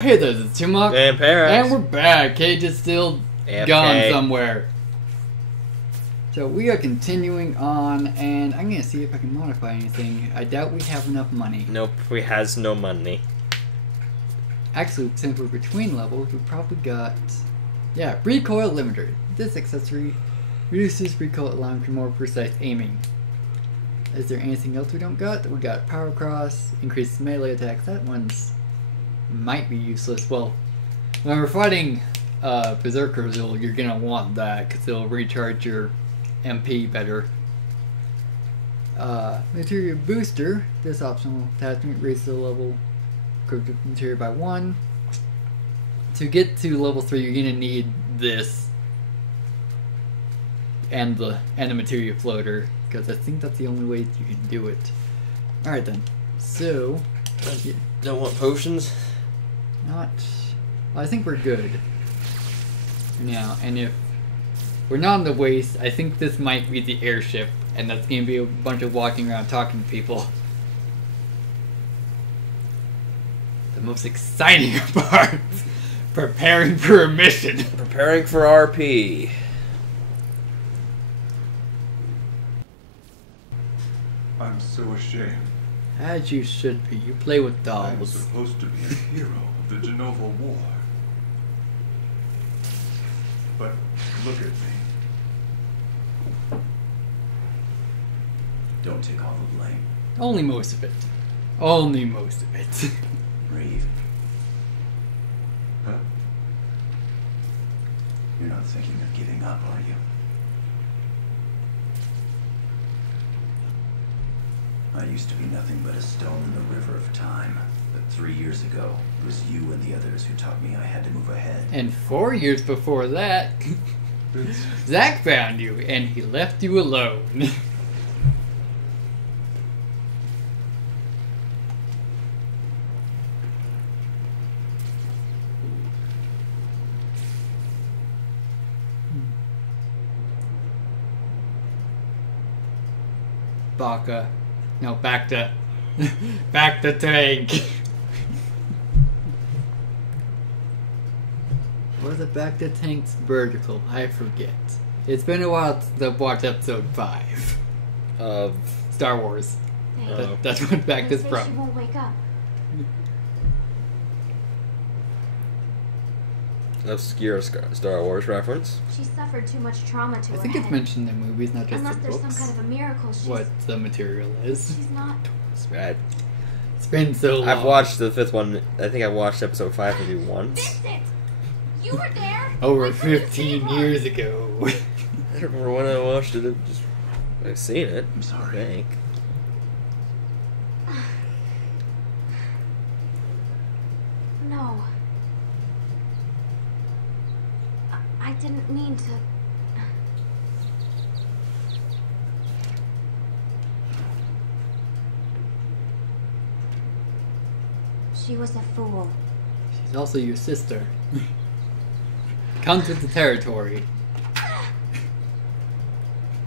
Hey there, this is Toemock. And Paris. And we're back. Cage is still gone somewhere. So we are continuing on, and I'm going to see if I can modify anything. I doubt we have enough money. Nope, we has no money. Actually, since we're between levels, we probably got... Yeah, recoil limiter. This accessory reduces recoil, allowing for more precise aiming. Is there anything else we don't got? We got power cross, increased melee attacks. That one's... might be useless. Well, when we're fighting berserkers, you're gonna want that because it'll recharge your MP better. Material booster. This optional attachment raises the level of material by 1. To get to level 3, you're gonna need this and the material floater, because I think that's the only way you can do it. All right then. So. Don't want potions. Not... Well, I think we're good now, and if we're not on the waste, I think this might be the airship, and that's going to be a bunch of walking around talking to people. The most exciting part! Preparing for a mission! Preparing for RP. I'm so ashamed. As you should be. You play with dolls. I'm supposed to be a hero of the Genova War. But look at me. Don't take all the blame. Only most of it. Only most of it. Brave. Huh? You're not thinking of giving up, are you? I used to be nothing but a stone in the river of time. But 3 years ago, it was you and the others who taught me I had to move ahead. And 4 years before that, Zach found you, and he left you alone. Baka. No, back to tank. Was it back to tank's vertical? I forget. It's been a while since I've watched episode 5 of Star Wars. That's what back is from. She won't wake up. Obscure Star Wars reference. She suffered too much trauma to her I think head. it's mentioned in movies, not just Unless the there's books. some kind of a miracle, What the material is. She's not. It's bad. It's been so long. I've watched the 5th one. I think I watched episode 5 maybe once. Vincent! You were there? Over 15 years ago. I don't remember when I watched it. I've seen it. I'm sorry. I think. No. I didn't mean to... She was a fool. She's also your sister. Comes with the territory.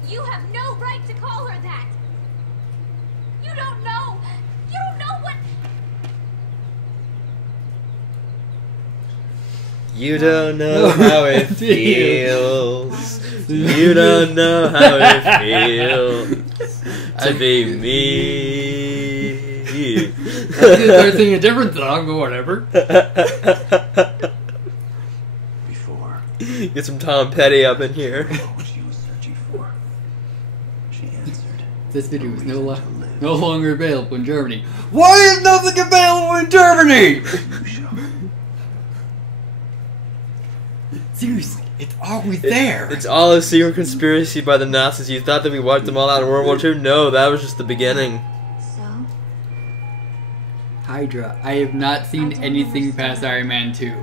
You have no right to call her that! You don't know! You don't know what... You don't know how it feels. You don't know how it feels to be me. I was gonna start singing a different song, but whatever. Before. Get some Tom Petty up in here. What she was searching for. She answered. This video is no longer available in Germany. Why is nothing available in Germany? Seriously, it's always there. It's all a secret conspiracy by the Nazis. You thought that we wiped them all out in World War II? No, that was just the beginning. So? Hydra. I have not seen anything past Iron Man 2.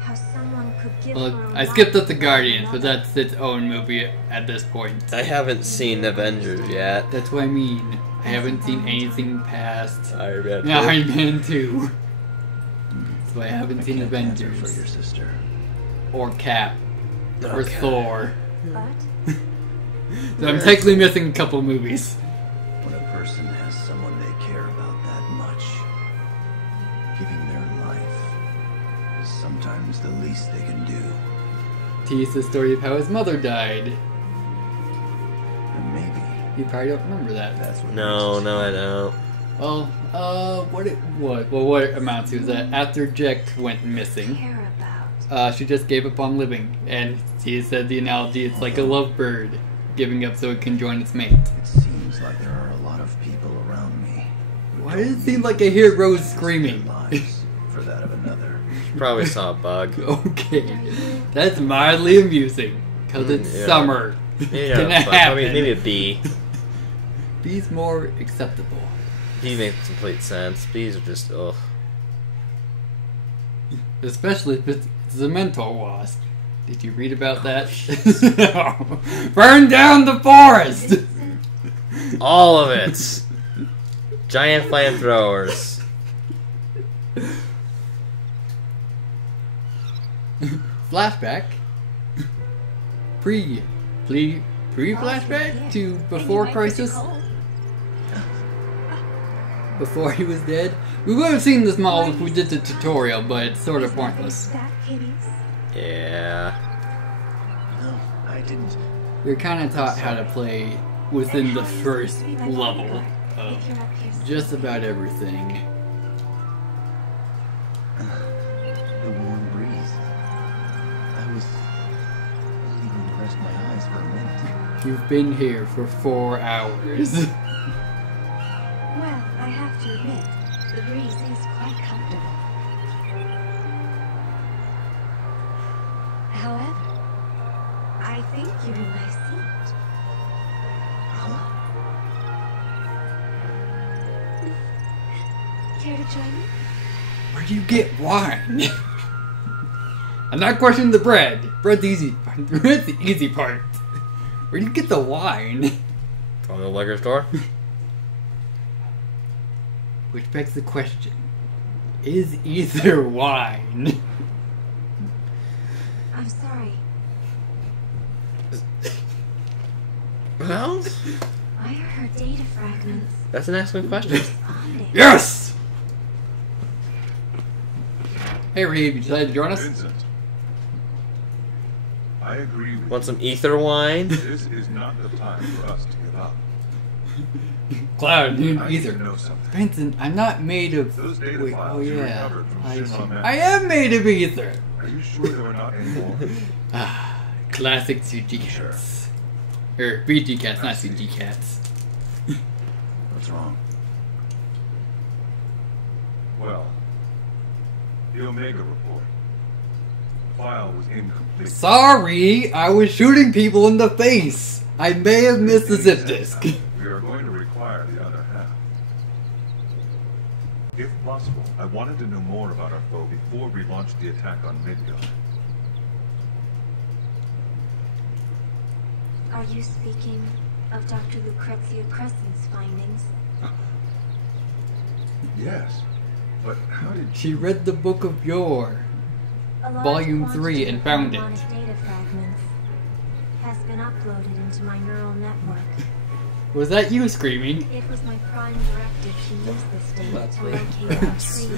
How someone could give Well, her I skipped up the Guardians, but that's its own movie at this point. I haven't seen Avengers yet. That's what I mean. I haven't seen anything past Iron Man. Iron Man 2. So I haven't seen For your Avengers. sister. Or Cap. Or Okay. Thor. But So I'm technically missing a couple movies. When a person has someone they care about that much, giving their life is sometimes the least they can do. Tease the story of how his mother died. And maybe You probably don't remember that. that's what No, makes us no, I human. don't. Well, what it amounts to is that after Jack went missing, Care about. she just gave up on living, and he said the analogy it's like a lovebird giving up so it can join its mate. It seems like there are a lot of people around me. who Why does it don't seem need like to I hear Rose sacrifice screaming? their lives for that of another. Probably saw a bug. Okay, that's mildly amusing, because it's Yeah. summer. Maybe, Gonna not a bug, happen. maybe a bee. Bees more acceptable. Bee makes complete sense. Bees are just, ugh. Especially if it's a mentor wasp. Did you read about that? Burn down the forest! All of it! Giant flamethrowers. Flashback. Pre-flashback to before Crisis? Before he was dead? We would have seen this model if we did the tutorial, but it's sort of pointless. Yeah. No, I didn't. You're kind of taught how to play within the first level of just about everything. The warm breeze. I was leaving to rest my eyes for a minute. You've been here for 4 hours. Well, I have to admit, the breeze is quite comfortable. However, I think you're in my seat. Care to join me? Where do you get wine? I'm not questioning the bread. Bread's easy. Bread's the easy part. Where do you get the wine? From the liquor store? Which begs the question: is ether wine? I'm sorry. Well, Why are her data fragments that's an excellent question. responding? Yes. Hey, Reed, you decided to join us? Vincent, I agree with Want some ether wine? you. This is not the time for us to give up. Cloud, you I need ether. need to know something. Vincent, I'm not made of. Those data Wait, files oh you yeah, recovered from I Shinra Max. am made of ether. Are you sure there are not any more? Ah, classic CG cats. Or BG cats, not CG cats. What's wrong? Well, the Omega report. The file was incomplete. Sorry, I was shooting people in the face. I may have missed the zip disk. We are going to require the other half. If possible, I wanted to know more about our foe before we launched the attack on Midgard. Are you speaking of Dr. Lucrezia Crescent's findings? Yes, but how did She read the Book of Yore. A large Volume quantity 3 and of found it. harmonic data fragments has been uploaded into my neural network. Was that you screaming? It was my prime directive to use this data to locate a tree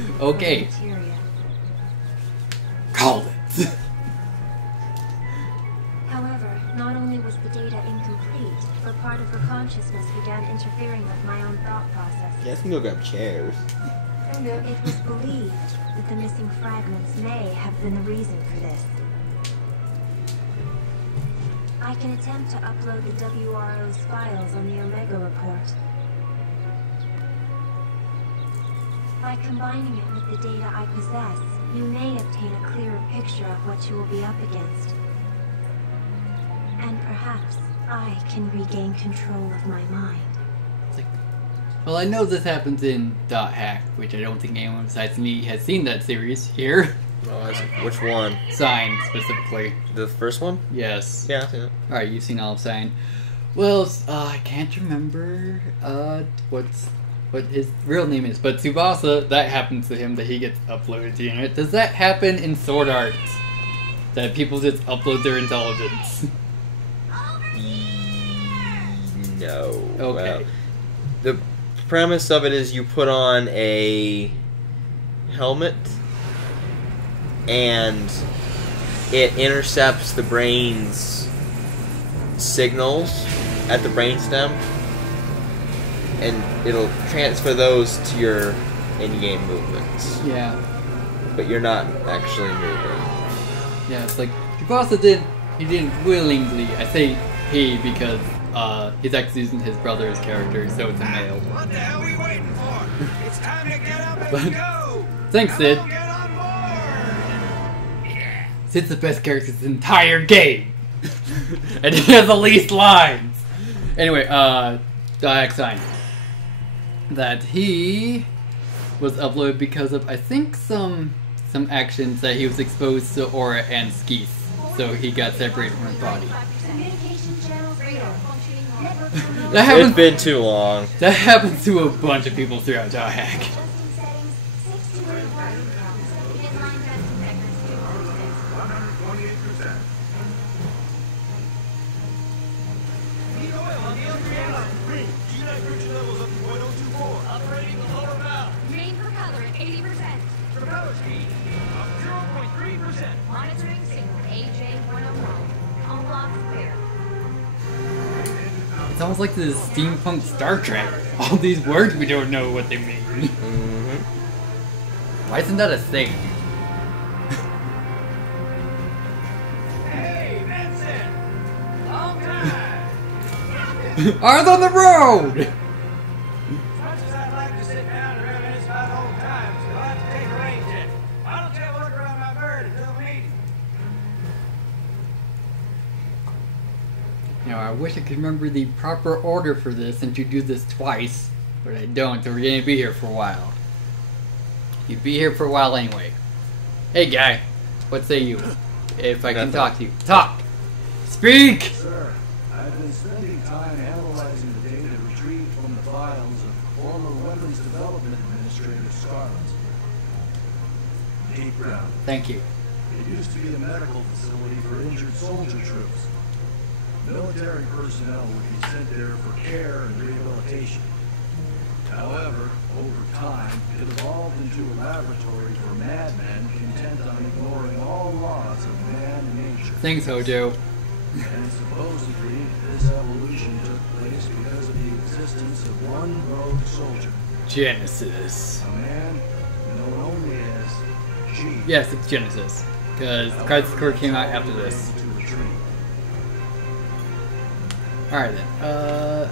with Okay. materia. Called it. However, not only was the data incomplete, but part of her consciousness began interfering with my own thought process. You guys can go grab chairs. It was believed that the missing fragments may have been the reason for this. I can attempt to upload the WRO's files on the Omega report. By combining it with the data I possess, you may obtain a clearer picture of what you will be up against. And perhaps I can regain control of my mind. Well, I know this happens in Dot Hack, which I don't think anyone besides me has seen that series here. Oh, which one? Sign, specifically. The first one? Yes. Yeah, I've seen it. Alright, you've seen all of Sign. Well, I can't remember what his real name is, but Tsubasa, that happens to him, that he gets uploaded to the internet. Does that happen in Sword Art? That people just upload their intelligence? No. Okay. Well, the premise of it is you put on a helmet and it intercepts the brain's signals at the brainstem, and it'll transfer those to your in-game movements. Yeah. But you're not actually moving. Yeah, it's like, he also didn't willingly, I say he because he's actually using his brother's character, so it's a male. What the hell are we waiting for? It's time to get up and go! Thanks, Sid. Get on board! Yeah. Sid's the best character in this entire game! And he has the least lines! Anyway, Diac sign. That he was uploaded because of, I think, some actions that he was exposed to Aura and Skeeth. So he got separated from his body. It's been too long. That happens to a bunch of people throughout Diac. 128%. Operating the lower valve. Main propeller at 80%. Propeller speed of 0.3%. Monitoring signal AJ-101. All blocks clear. It's almost like this steampunk Star Trek. All these words we don't know what they mean. Mm-hmm. Why isn't that a thing? Hey, Vincent! Long time! Eyes on the road! As much as I'd like to sit down and reminisce about old times, you'll have to take a range in. Why don't you work around my bird until the meeting? You know, I wish I could remember the proper order for this and to do this twice, but I don't, so we're gonna be here for a while. You'd be here for a while anyway. Hey guy, what say you? If I can talk to you. Talk! Speak! Sir, I've been spending time analyzing the data retrieved from the files of former Weapons Development Administrator Scarlet. Deep ground. Thank you. It used to be a medical facility for injured soldier troops. Military personnel would be sent there for care and rehabilitation. However, over time, it evolved into a laboratory for madmen intent on ignoring all laws of man and nature. Think so, Joe. And supposedly, this evolution took place because of the existence of one rogue soldier. Genesis. A man known only as G. Yes, it's Genesis. Because Crisis Core came out after this. To retreat. Alright then.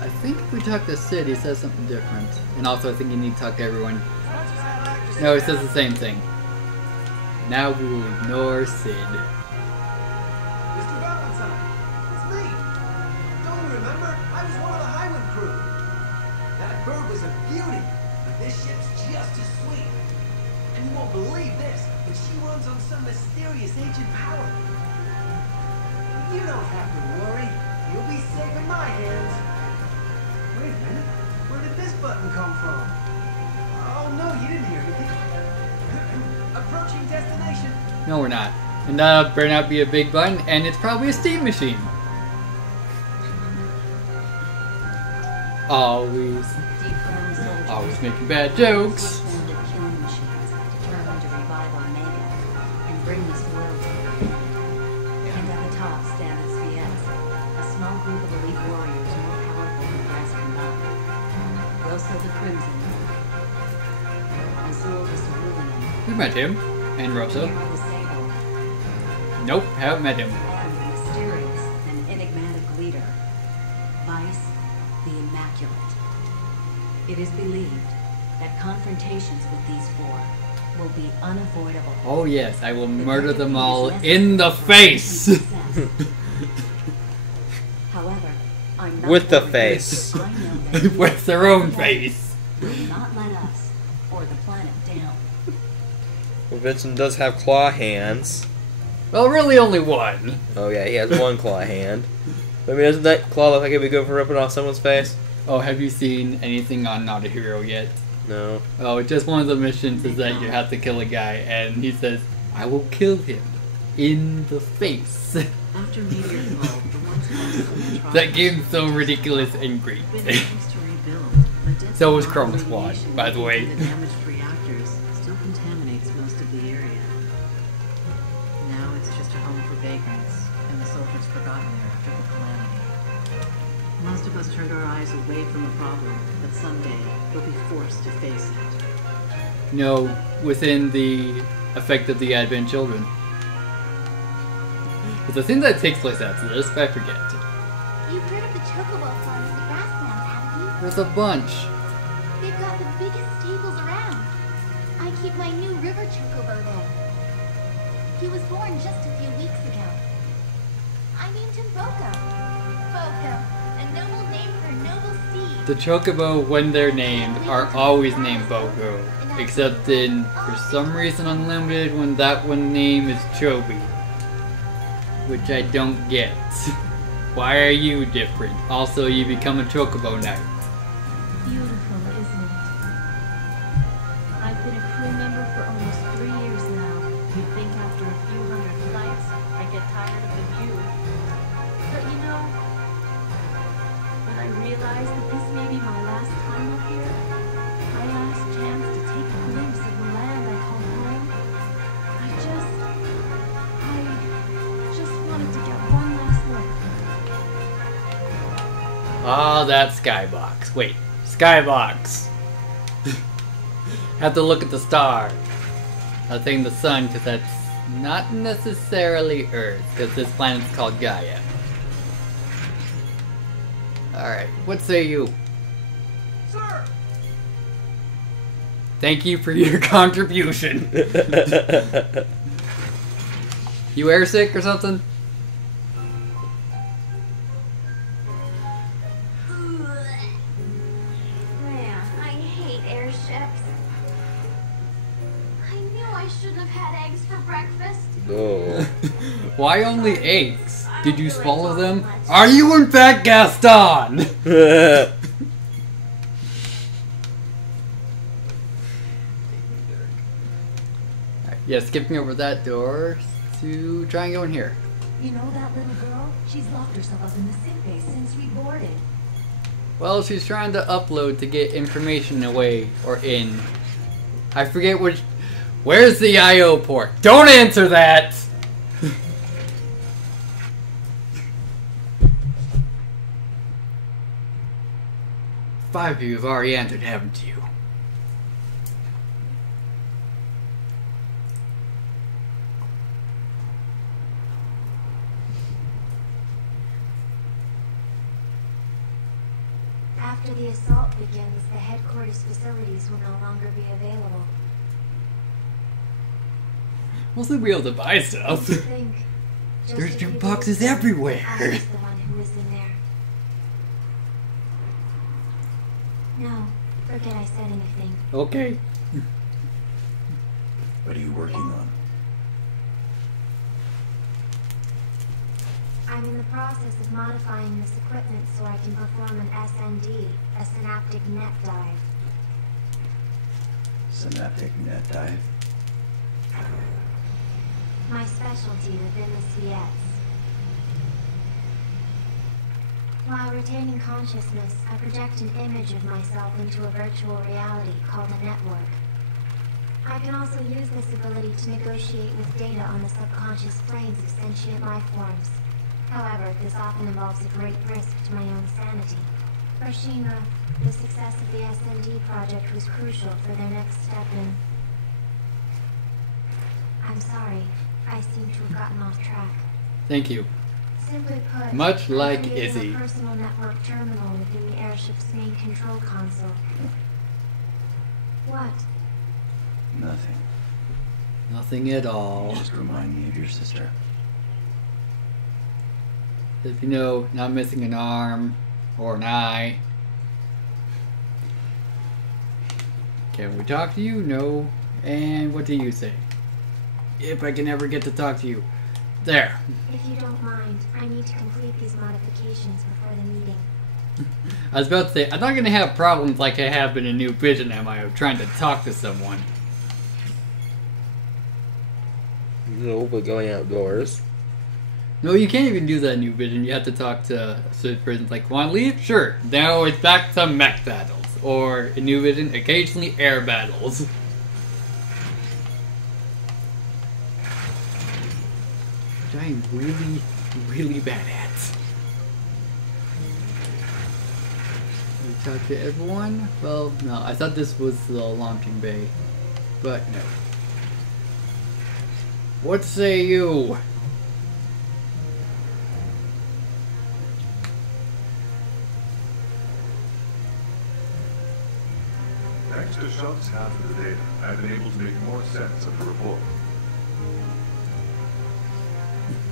I think if we talk to Sid, he says something different. And also, I think you need to talk to everyone. No, he says the same thing. Now we will ignore Sid. Mr. Valentine, it's me. Don't you remember? I was one of the Highland crew. That bird was a beauty, but this ship's just as sweet. And you won't believe this, but she runs on some mysterious ancient power. You don't have to worry. You'll be safe in my hands. Wait a minute. Where did this button come from? Oh no, you didn't hear me. Approaching destination. No, we're not. And that better not be a big button, and it's probably a steam machine. Always making bad jokes. We met him, and Rosa. Nope, haven't met him. And the mysterious and enigmatic leader, Vice the Immaculate. It is believed that confrontations with these four will be unavoidable. Oh yes, I will murder them all in the face! However, I'm not With the worried. face. I know that With their own face! will not let us or the planet down. Well, Vincent does have claw hands. Well, really only one. Oh yeah, he has one claw hand. I mean, doesn't that claw look like it'd be good for ripping off someone's face? Oh, have you seen anything on Not a Hero yet? No. Oh, just one of the missions is that you have to kill a guy, and he says, I will kill him in the face. After meeting involved, the ones who That game's so ridiculous and great. So was Chroma Squad, by the way. The damaged reactors still contaminates most of the area. us turned our eyes away from the problem, but someday we'll be forced to face it. No, within the effect of the Advent Children. But the thing that takes place after this, I forget. You've heard of the Chocobo farms in the grasslands, haven't you? There's a bunch. They've got the biggest stables around. I keep my new river Chocobo there. He was born just a few weeks ago. I named him Boko. Boko, a noble name for a noble steed. The Chocobo, when they're named, are always named Boko. Except in, for some reason, Unlimited, when that one name is Chobi. Which I don't get. Why are you different? Also, you become a Chocobo Knight. Beautiful, isn't it? I've been a crew member for almost 3 years now. You'd think after a few hundred flights, I'd get tired of the view. But you know, when I realized that this may be my last time up here, I asked Chance to take a glimpse of the land I call home. I just wanted to get one last look. Ah, that skybox. Wait, skybox. Have to look at the star. I was saying the sun, because that's not necessarily Earth, because this planet's called Gaia. Alright, what say you? Sir! Thank you for your contribution. You airsick or something? Man, I hate airships. I knew I shouldn't have had eggs for breakfast. Oh. Why only eggs? Did you swallow them? Are you in fact Gaston? Yeah, skipping over that door to try and go in here. You know that little girl? She's locked herself up in the sick bay since we boarded. Well, she's trying to upload to get information away or in. I forget which. Where's the I/O port? Don't answer that! 5 of you have already answered, haven't you? After the assault begins, the headquarters facilities will no longer be available. Mostly be able to buy stuff. Think, There's jukeboxes everywhere. I was the one who was in there. No, forget I said anything. Okay. What are you working on? I'm in the process of modifying this equipment so I can perform an SND, a synaptic net dive. Synaptic net dive? My specialty within the CS. While retaining consciousness, I project an image of myself into a virtual reality called a network. I can also use this ability to negotiate with data on the subconscious planes of sentient life forms. However, this often involves a great risk to my own sanity. For Shinra, the success of the SND project was crucial for their next step in... I'm sorry, I seem to have gotten off track. Thank you. Simply put, Much like I'm creating Izzy. a personal network terminal within the airship's main control console. What? Nothing. Nothing at all. Just remind me of your sister. If you know, not missing an arm or an eye. Can we talk to you? No. And what do you say? If I can ever get to talk to you. There. If you don't mind, I need to complete these modifications before the meeting. I was about to say, I'm not going to have problems like I have in a New Vision, am I, of trying to talk to someone. No, but going outdoors. No, you can't even do that in New Vision. You have to talk to a certain person. Like, want to leave? Sure. Now it's back to mech battles. Or, in New Vision, occasionally air battles. Which I am really, really bad at. Talk to everyone? Well, no, I thought this was the launching bay. But no. What say you? Thanks to Shung's half of the data, I've been able to make more sense of the report.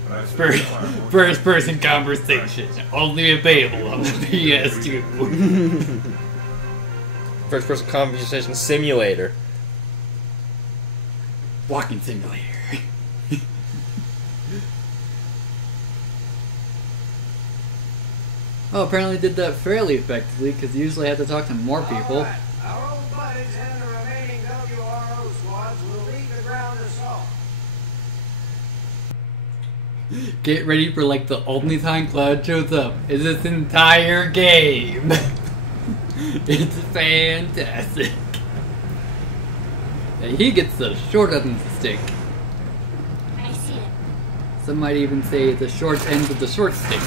But I still require more First person conversation. Only available on the PS2. First person conversation simulator. Walking simulator. Oh, apparently did that fairly effectively, because you usually have to talk to more people. All right. Our old buddies and the remaining WRO squads will leave the ground assault. Get ready for like the only time Cloud shows up is this entire game. It's fantastic. And he gets the short end of the stick. I see it. Some might even say the short end of the short stick.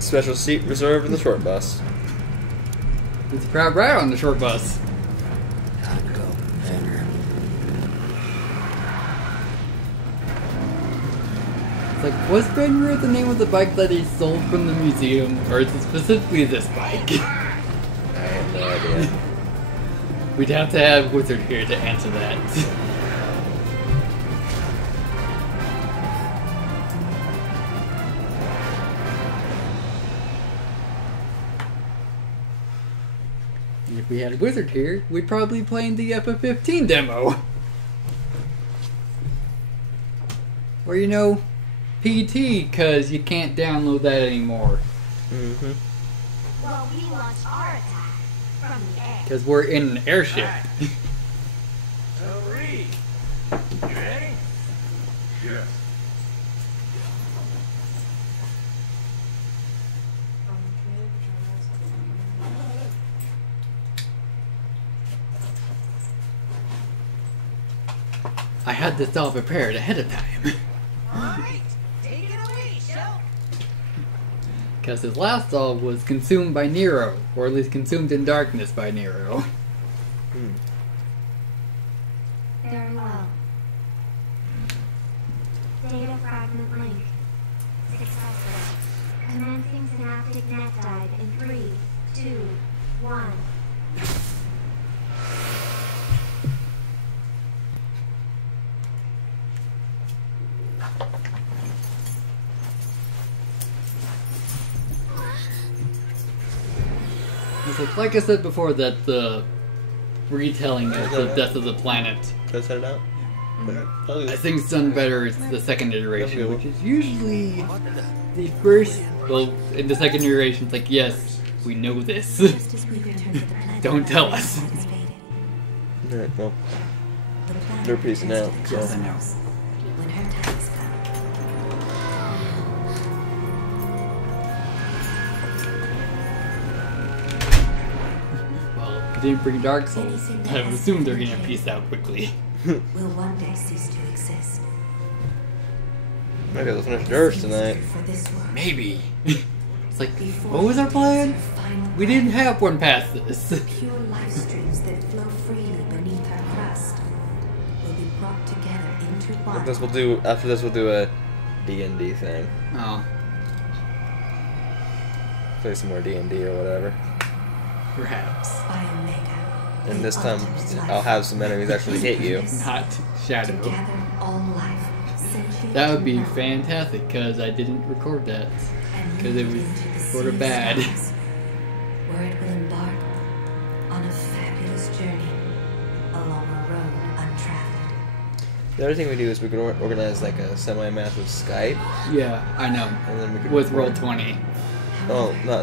Special seat reserved in the short bus. It's a crowd ride on the short bus. It's like, was Fenrir the name of the bike that he sold from the museum? Or is it specifically this bike? I have no idea. We'd have to have Wizard here to answer that. And if we had a Wizard here, we'd probably be playing the FF15 demo. Or, you know, PT, because you can't download that anymore. Mm-hmm. Well, we launch our attack from the air. Because we're in an airship. So, Reed, you ready? Yes. I had this all prepared ahead of time. Alright, take it away, Shell. Because his last all was consumed by Nero, or at least consumed in darkness by Nero. Very well. Data fragment link. Successful. Commencing synaptic net dive in 3, 2, 1. It's like I said before, that the retelling of the death of the planet, Can I set it out? I think it's done better it's the second iteration, which is usually the first, well, in the second iteration, it's like, yes, we know this. Don't tell us. Alright, well. They're peacing out, so. Yes, I know. When her time is come. Well, if they didn't bring Dark Souls, I would assume they're gonna peace out quickly. Will one day cease to exist. Maybe I'll finish Dirge tonight. For this world. Maybe. It's like, what was our plan? We didn't have one past this. Pure life streams that flow freely beneath her crust will be brought together into one. After this we'll do a D&D thing. Oh, Play some more D&D or whatever. perhaps. By Omega. And this time I'll have some enemies actually hit you. Not Shadow. Together all life. Sentient That would be and fantastic, because I didn't record that. and Because it lead was into the sort of sea bad. skies, where it will embark on a fabulous journey along a road untraveled. The other thing we do is we could organize like a semi-massive Skype, Yeah, I know. and then we could With record- Roll20. Oh, no,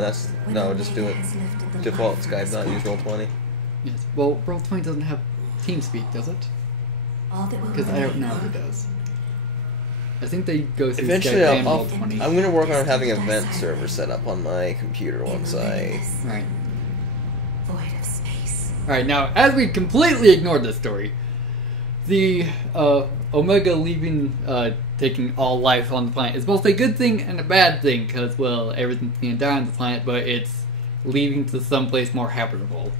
just do it default Skype, not use Roll20. Yes. Well, Roll20 doesn't have TeamSpeak, does it? Because I don't know if it does. I think they go through Eventually, Skype and I'm Roll20. gonna work on having a vent server set up on my computer once I. Right. Void of space. Alright, now, as we completely ignored this story, the Omega leaving, taking all life on the planet is both a good thing and a bad thing, because, well, everything's gonna die on the planet, but it's leaving to someplace more habitable.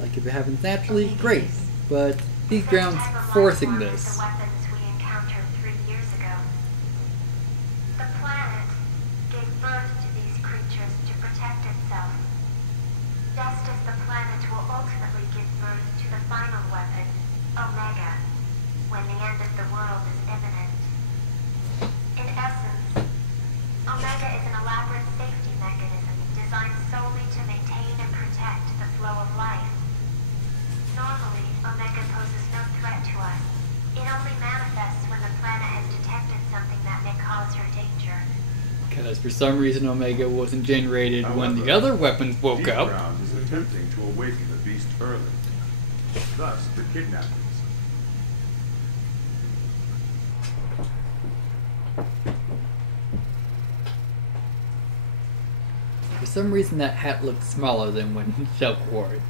Like, if it happens naturally, great, but these grounds forcing this. The weapons we encountered 3 years ago. The planet gave birth to these creatures to protect itself, just as the planet will ultimately give birth to the final weapon, Omega, when the end of the world is imminent. In essence, Omega is an elaborate safety mechanism designed solely to maintain and protect the flow of life. Normally, Omega poses no threat to us. It only manifests when the planet has detected something that may cause her danger. Because for some reason Omega wasn't generated when the other weapons woke up. Ground is attempting to awaken the beast early. Thus, the kidnappings. For some reason that hat looks smaller than when Shulk wore it.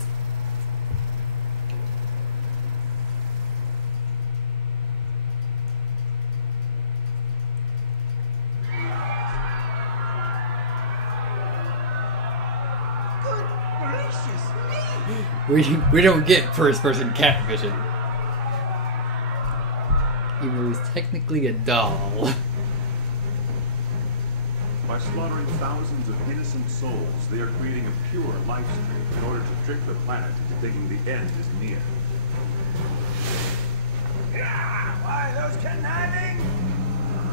We don't get first-person cat vision. Even though he's technically a doll. By slaughtering thousands of innocent souls, they are creating a pure life stream in order to trick the planet into thinking the end is near. Yeah, why those conniving?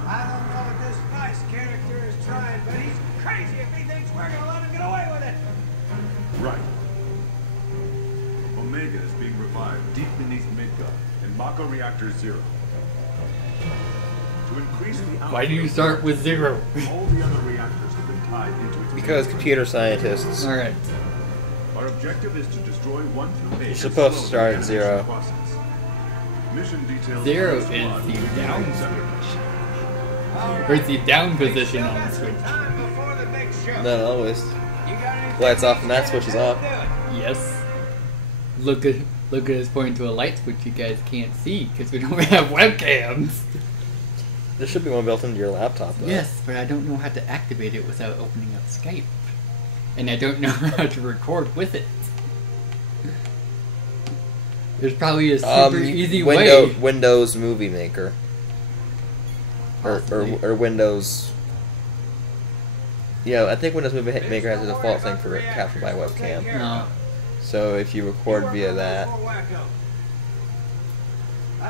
I don't know what this nice character is trying, but he's crazy if he thinks we're gonna let him get away with it. Right. Omega is being revived deep beneath Midgar in Mako Reactor 0. To increase the Why do you start with 0? all the other reactors have been tied into its Because computer scientists. Alright. Our objective is to destroy 1 through 8. You're supposed to start at 0. Mission details 0 is the down switch. Or it's the down position on the switch. Not always. Lights off and that switch is off. Yes. Look at us pointing to a light switch you guys can't see because we don't have webcams. There should be one built into your laptop, though. Yes, but I don't know how to activate it without opening up Skype. And I don't know how to record with it. There's probably a super easy way. Windows Movie Maker. Or Windows... Yeah, I think Windows Movie Maker has a default thing for capture by webcam. No. So if you record via that... I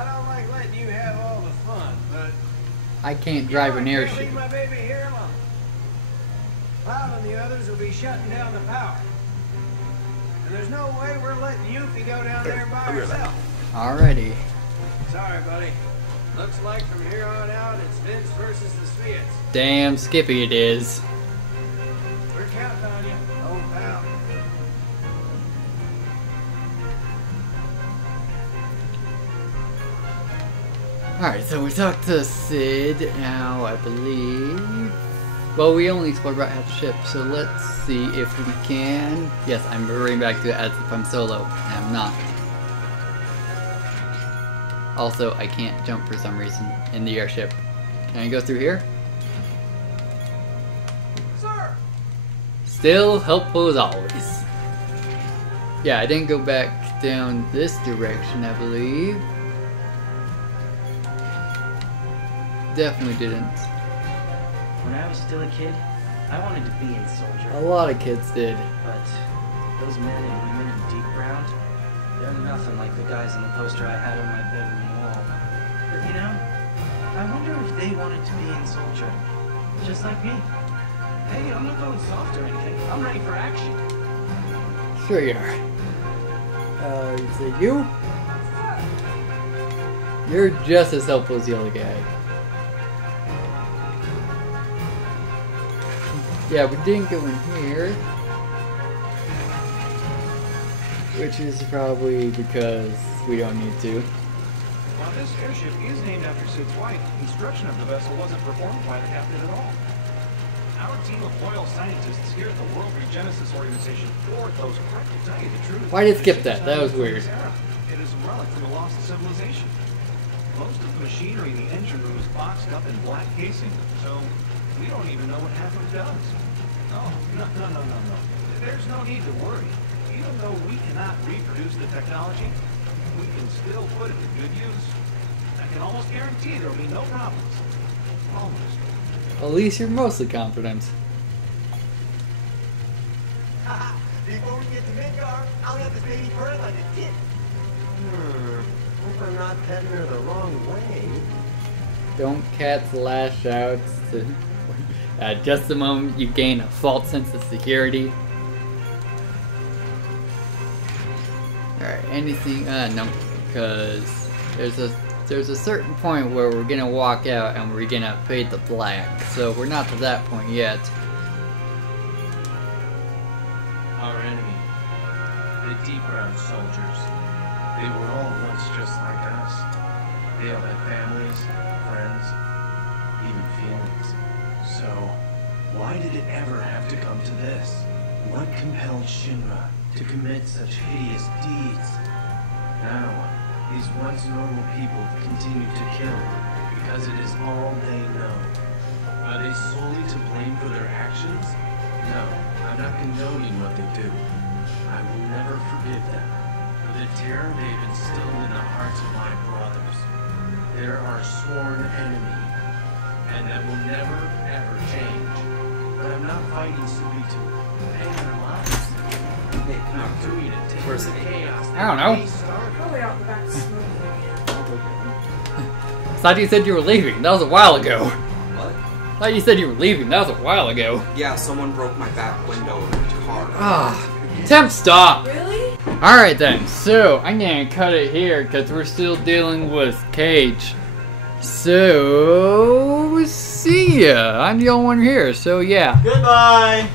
don't like letting you have all the fun, but... I can't drive an airship. Leave my baby here alone. Cloud and the others will be shutting down the power. And there's no way we're letting Yuffie go down there by herself. Alrighty. Sorry, buddy. Looks like from here on out, it's Vince versus the Sviets. Damn Skippy it is. We're counting on you, old pal. Alright, so we talked to Sid now, I believe. Well, we only explored about half the ship, so let's see if we can... Yes, I'm reverting back to it as if I'm solo, and I'm not. Also, I can't jump for some reason in the airship. Can I go through here? Sir! Still helpful as always. Yeah, I didn't go back down this direction, I believe. Definitely didn't. When I was still a kid, I wanted to be a soldier. A lot of kids did. But those men and women in deep ground, they're nothing like the guys on the poster I had on my bedroom wall. But you know, I wonder if they wanted to be a soldier, just like me. Hey, I'm not going soft or anything. I'm ready for action. Sure you are. Is it you? You're just as helpful as the other guy. Yeah, we didn't go in here. Which is probably because we don't need to. While this airship is named after Sid's wife, construction of the vessel wasn't performed by the captain at all. Our team of loyal scientists here at the World Regenesis Organization forward those correct to tell you the truth. Why did it skip that? That was weird. It is a relic from a lost civilization. Most of the machinery in the engine room is boxed up in black casing, so we don't even know what half of it does. Oh, no. There's no need to worry. Even though we cannot reproduce the technology, we can still put it to good use. I can almost guarantee there'll be no problems. Almost. At least you're mostly confident. Before we get to Midgar, I'll have this baby burn like a kid. Hope I'm not heading her the wrong way. Don't cats lash out to... At just the moment you gain a false sense of security. Alright, anything... no, because there's a certain point where we're gonna walk out and we're gonna fade to black. So we're not to that point yet. Our enemy, the deep ground soldiers, they were all once just like us. They all had families, friends, even feelings. So, why did it ever have to come to this? What compelled Shinra to commit such hideous deeds? Now, these once normal people continue to kill because it is all they know. Are they solely to blame for their actions? No, I'm not condoning what they do. I will never forgive them for the terror they've instilled in the hearts of my brothers. They're our sworn enemy, and that will never, ever change. But I'm not fighting simply to end their lives. I'm doing it to end the chaos. I don't know. Probably out the back smoking. Thought you said you were leaving. That was a while ago. What? Thought you said you were leaving. That was a while ago. Yeah, someone broke my back window in a car. Temp stop! Really? Alright then, so I'm gonna cut it here because we're still dealing with Cage. So, see ya. I'm the only one here, so yeah. Goodbye!